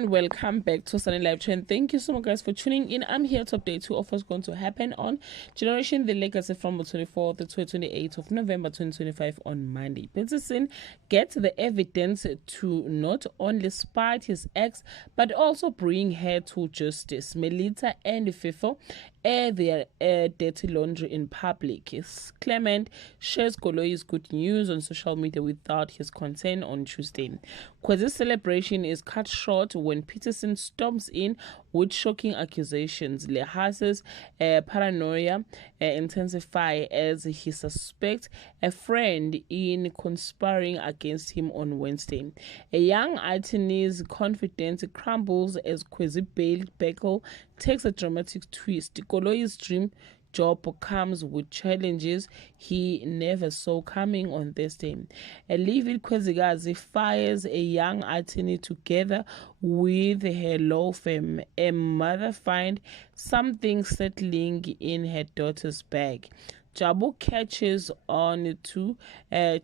everyone, welcome back to Sunny Live Trend. Thank you so much guys for tuning in. I'm here to update you of what's going to happen on Generation The Legacy from the 24th to 28th of November 2025 on Monday. Peterson gets the evidence to not only spite his ex but also bring her to justice. Melita and Fifo air their dirty laundry in public. Clement shares Koloi's good news on social media without his consent on Tuesday. Kwesi's celebration is cut short when Peterson storms in with shocking accusations. Lehase's paranoia intensify as he suspects a friend in conspiring against him on Wednesday. A young attorney's confidence crumbles as Kwesi Beckle takes a dramatic twist. Koloi's dream job comes with challenges he never saw coming on Thursday. A livid Kwesigazi fires a young attorney together with her law firm. A mother finds something settling in her daughter's bag. Jabu catches on to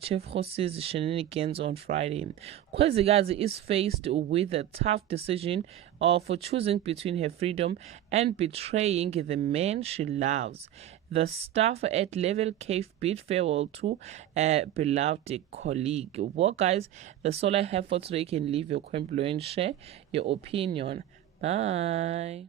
Chief Hosse's shenanigans on Friday. Kwesigazi is faced with a tough decision of choosing between her freedom and betraying the man she loves. The staff at Level Cave bid farewell to a beloved colleague. Well, guys, that's all I have for today. You can leave your comment below and share your opinion. Bye.